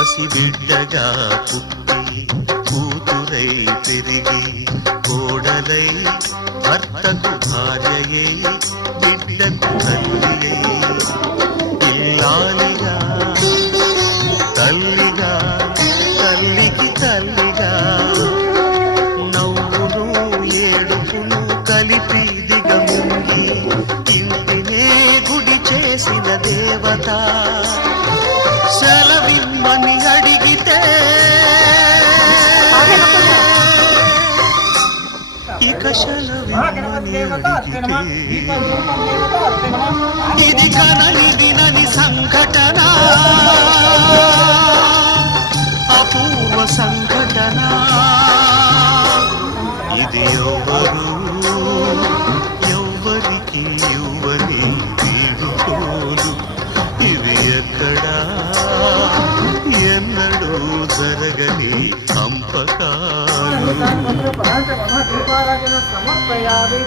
పసిబిడ్డగా పుట్టి కూతురై పెరిగి కోడలై భర్తకు భార్యయై బిడ్డకు తల్లియై ఇల్లాలిగా తల్లిగా తల్లికి తల్లిగా నవ్వును ఏడుపును కలిపి దిగముంగి ఇంటినే గుడి చేసిన దేవత సెలవిమ్మని అడిగితే ఇక సెలవిమ్మని ఇది కనని వినని సంఘటన అపూర్వ సంఘటన ఇది ఎవ్వరికి ఇవ్వని వీడుకోలు ఇవి ఎక్కడా ఎన్నడూ జరగని పంపకాలు సమర్పయామి